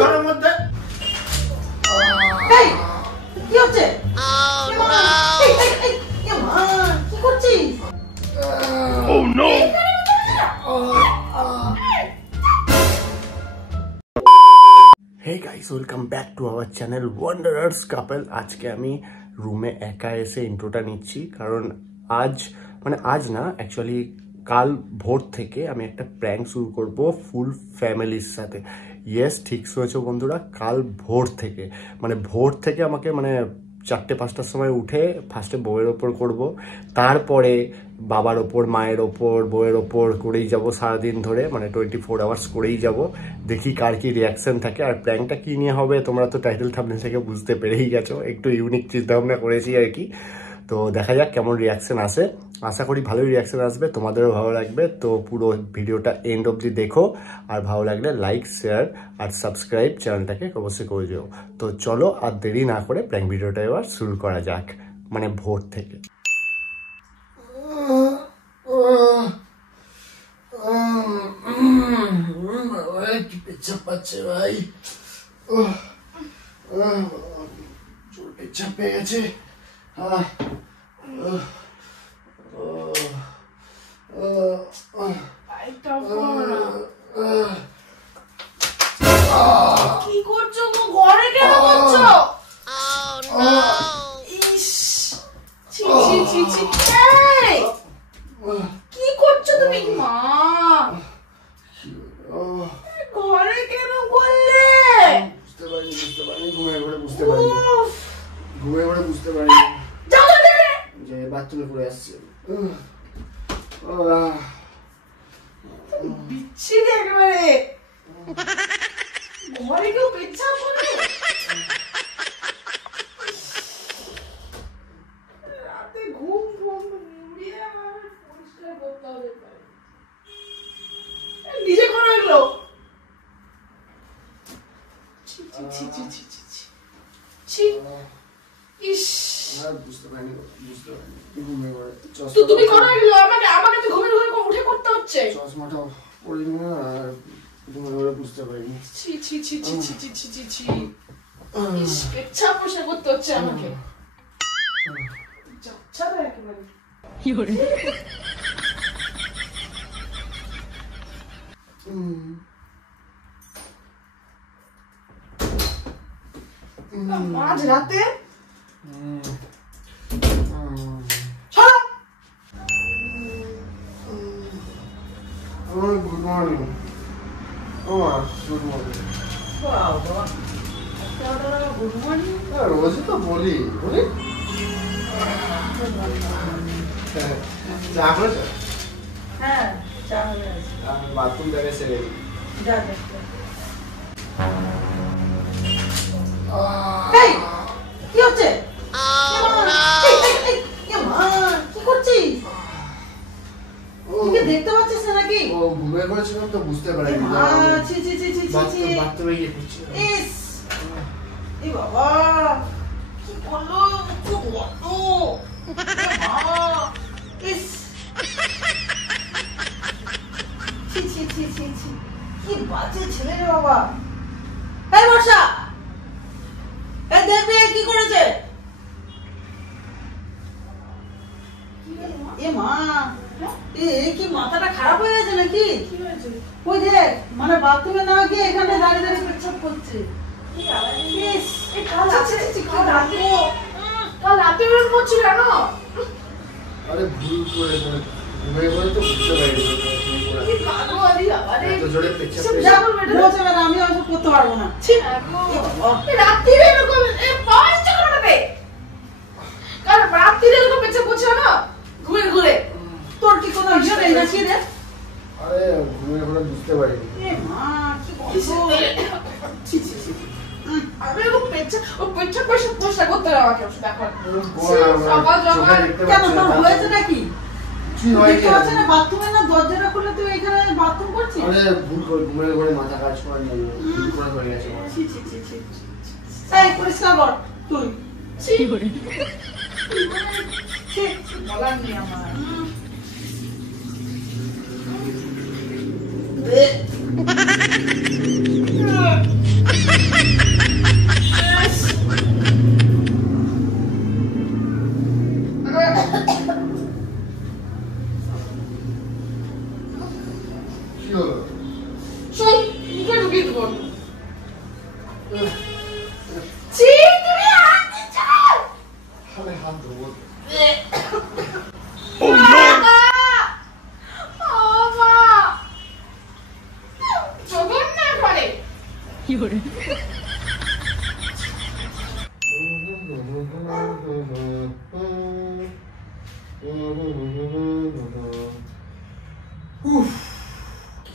ঘরের মধ্যে কি হচ্ছে? কি করছিস? Hey guys, welcome back to our channel Wanderers Couple. আজকে আমি রুমে একা এসে ইন্ট্রোটা নিচ্ছি কারণ আজ না অ্যাকচুয়ালি কাল ভোর থেকে আমি একটা প্র্যাঙ্ক শুরু করব ফুল ফ্যামিলির সাথে। ইয়েস, ঠিক শুনেছো বন্ধুরা, কাল ভোর থেকে আমাকে 4-5টার সময় উঠে ফার্স্টে বউয়ের ওপর করব, তারপরে বাবার ওপর, মায়ের ওপর, বউয়ের ওপর করেই যাব সারাদিন ধরে, 24 আওয়ার্স করেই যাব। দেখি কার কি রিয়াকশন থাকে। আর প্র্যাঙ্কটা কি নিয়ে হবে তোমরা তো টাইটেল থাম্বনেল থেকে বুঝতে পেরেই গেছো। একটু ইউনিক চিন্তাভাবনা করেছি আর কি। তো দেখা যাক কেমন রিয়াকশন আসে। আশা করি ভালোই রিয়াকশন আসবে, তোমাদেরও ভালো লাগবে। তো পুরো ভিডিওটা এন্ড অবধি দেখো, আর ভালো লাগলে লাইক, শেয়ার আর সাবস্ক্রাইব চ্যানেলটাকে অবশ্যই করে দিও। তো চলো আর দেরি না করে প্র্যাঙ্ক ভিডিওটা এবার শুরু করা যাক, ভোর থেকে। পেচ্ছাপ পাচ্ছে ভাই, জোর পেচ্ছাপ পেয়ে গেছে। কি করছো? ঘরে কেন করছো? কি করছো তুমি? মা, ঘরে কেন করলে? বুঝতে পারিনি, ঘুমিয়ে ঘরে বুঝতে পারিনি যে বাথরুমে পড়ে আসছে। বিচ্ছিরি একেবারে। ঘরে কেউ পেচ্ছাপ করে? রাতে ঘুম নিয়ে আমার পরিষ্কার করতে হবে। নিজে করো এগুলো। তুমি করো এগুলো, আমাকে তো ঘুমের ঘরে উঠে করতে হচ্ছে। চশমাটা পরিনি না, আর ঘুমের ঘরে বুঝতে পারিনি। পেচ্ছাপ পরিষ্কার করতে হচ্ছে আমাকে। যাচ্ছা না একেবারে। মাঝ রাতে গুড মর্নিং। Good morning. রোজই তো বলি চা করেছো? হ্যাঁ, চা হয়ে গেছে। বাথরুম থেকে সেরে কি হচ্ছে? কি করছিস? দেখতে পাচ্ছিস না নাকি? ও ঘুমিয়ে পড়েছিলাম তো বুঝতে পারিনি। বাথরুমে গিয়ে পড়ছি। এই বাবা, কি করলো? কি বাজে ছেলে রে বাবা। এই বর্ষা, এই দেখবে কি করেছে? এ মা, কি মাথাটা খারাপ হয়ে গেছে নাকি? ওই দেখ, বাথরুমে না গিয়ে এখানে দাঁড়িয়ে দাঁড়িয়ে পেচ্ছাপ করছে। কাল রাতে এরকম করছিল কেন? আরে ভুল করে ঘুমিয়ে পড়ে তো বুঝতে পারিনি। আমি ওসব করতে পারবো না। রাত্রিরে এরকম পেচ্ছাপ করছিল না ঘুরে? তোর কি কোনো ইয়ে নেই নাকি রে? আরে ঘুমিয়ে পড়ে বুঝতে পারিনি। আমি এরকম পেচ্ছাপ পরিষ্কার করতে হবে আমাকে। কেন, তোর হয়েছে নাকি? বাথরুমে না দরজাটা খুলে তুই এখানে বাথরুম করছিস? আরে ভুল করে ঘুমিয়ে পড়ে মাথা কাজ করে নি, ভুল করে হয়ে গেছে। এই পরিষ্কার কর তুই। বলার নেই আমার। কি হলো? চল মুখে ঢুকিয়ে দেবো। ছি, তুমি হাত দিচ্ছ। আরে হাত ধোবো। কি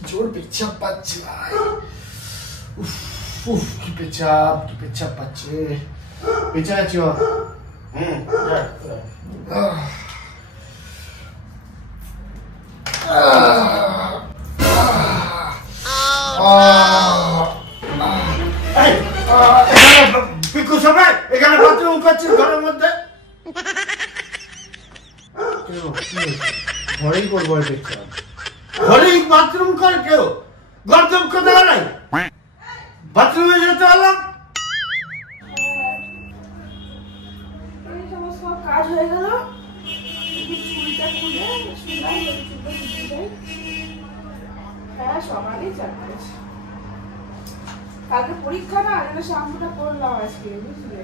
জোর পেচ্ছাপ পাচ্ছে ভাই। কি পেচ্ছাপ পাচ্ছে। পেঁচা আছি। এখানে বাথরুম করছিস ঘরের মধ্যে? ঘরেই করবো পেচ্ছাপ। ঘরেই বাথরুম কর কেউ? গর্দম কোথাও নাই? বাথরুমে যেতে পারলাম? এই সমস্ত কাজ হয়ে গেল। চুলটা খুলে শুলাম, চুলটা খুলে যাই। হ্যাঁ, সকালেই চান করেছি। কালকে পরীক্ষা না, যেন শ্যাম্পুটা করলাম আজকে, বুঝলে?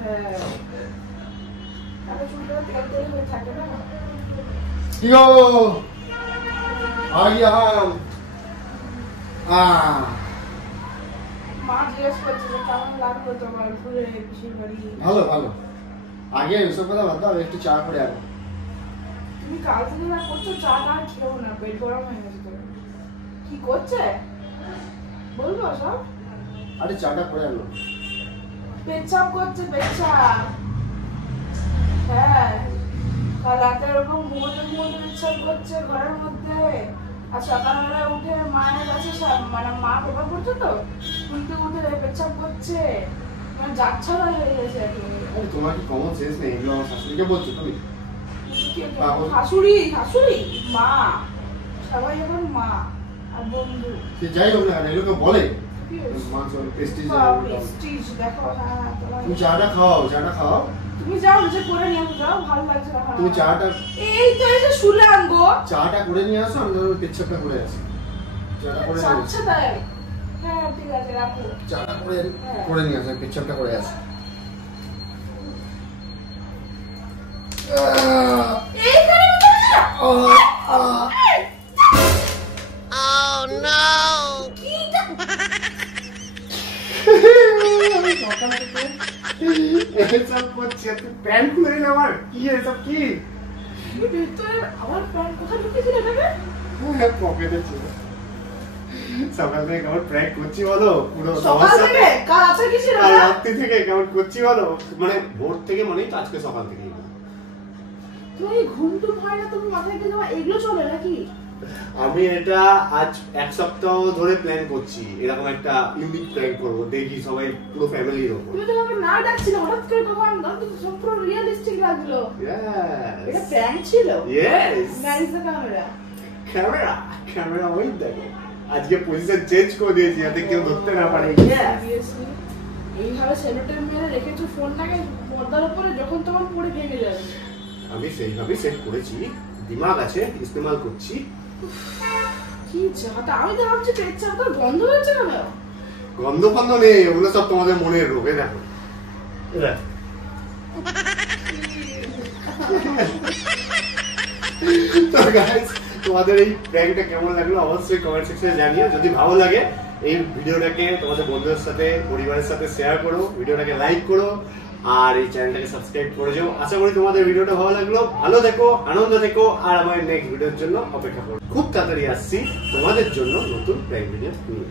হ্যাঁ, তাহলে চুলটা তেল তেল হয়ে থাকে না। यो आइए हम মা জিজ্ঞেস করছে যে কেমন লাগলো তোমার ঘুরে পিসির বাড়ি। ভালো ভালো। আগে এসব কথা বাদ দাও, একটু চা করে আনো। তুমি কাল থেকে না করছো, চা না খেও না, পেট গরম হয়ে গেছে তোমার। কি করছে বলবো সব? আরে চাটা করে আনো। পেচ্ছাপ করছে, পেচ্ছাপ। হ্যাঁ, কাল রাতে এরকম ঘুমোতে ঘুমোতে পেচ্ছাপ করছে ঘরের মধ্যে। আর সকালবেলা উঠে মায়ের কাছে মানে মা পেপার করছে তো, উঠতে উঠে পেচ্ছাপ করছে, মানে যাচ্ছাড়া হয়ে গেছে একেবারে। আরে তোমার কি কমন সেন্স নেই? এগুলো আমার শাশুড়িকে বলছো তুমি? শাশুড়ি শাশুড়ি মা, সবাই এখন মা আর বন্ধু। সে যাই হোক না, এগুলোকে বলে কি হয়েছে? মান সম্মান, প্রেস্টিজ। প্রেস্টিজ দেখো। হ্যাঁ, তোমার তুমি চাটা খাও, চাটা খাও। তুমি যাও, নিজে করে নিয়ে আসো, যাও, ভালো লাগছে না। তুমি চাটা এই তো এসে শুলাম গো। চাটা করে নিয়ে আসো, আমি ধরো পেচ্ছাপটা করে আসি। চাটা করে নিয়ে আচ্ছা তাই। হ্যাঁ ঠিক আছে, রাখো। চাটা করে নিয়ে আসো, পেচ্ছাপটা করে আসি। এইখানে এসব করছে তুই প্যান্ট খুলে নিলে আমার কি এসব কি? ভিতরে আমার প্যান্ট কোথায় ঢুকেছিল এটাকে? পকেটে ছিল। সকাল থেকে কেমন প্র্যাঙ্ক করছি বলো? পুরো সকাল থেকে? কাল আছে কি ছিল? রাত্রি থেকে কেমন করছি বলো? মানে ভোর থেকে মানেই তো আজকে সকাল থেকে। তুমি ঘুম টুম হয় না, তুমি মাথায় কি তোমার এগুলো চলে নাকি? আমি এটা আজ এক সপ্তাহ ধরে প্ল্যান করছি, এরকম একটা ইউনিক প্র্যাঙ্ক করবো, দেখি সবাই পুরো ফ্যামিলির ওপর। তুমি তো আমাকে না ডাকছিলে, হঠাৎ করে তখন সম্পূর্ণ রিয়েলিস্টিক লাগলো। এটা প্র্যাঙ্ক ছিল? Yes. Nice the camera. Camera ওই দেখো, আজকে পজিশন চেঞ্জ করে দিয়েছি যাতে কেউ ধরতে না পারে। সিরিয়াসলি এইভাবে সেলোটেপ মেরে রেখেছো ফোনটাকে পর্দার উপরে, যখন তখন পড়ে ভেঙে যাবে। আমি সেইভাবে সেট করেছি, দিমাগ আছে, ইস্তেমাল করছি। কি চাটা, আমি তো ভাবছি পেট চাটা বন্ধ হয়েছে কেন? গন্ধ ফন্ধ নেই, ওগুলো সব তোমাদের মনের রোগে। দেখো তো গাইস, তোমাদের এই প্র্যাঙ্কটা কেমন লাগলো অবশ্যই কমেন্ট সেকশনে জানিও। যদি ভালো লাগে এই ভিডিওটাকে তোমাদের বন্ধুদের সাথে, পরিবারের সাথে শেয়ার করো, ভিডিওটাকে লাইক করো আর এই চ্যানেলটাকে সাবস্ক্রাইব করে যাও। আশা করি তোমাদের ভিডিওটা ভালো লাগলো। ভালো থেকো, আনন্দ থেকো আর আমার নেক্সট ভিডিওর জন্য অপেক্ষা করো। খুব তাড়াতাড়ি আসছি তোমাদের জন্য নতুন প্র্যাঙ্ক ভিডিও নিয়ে।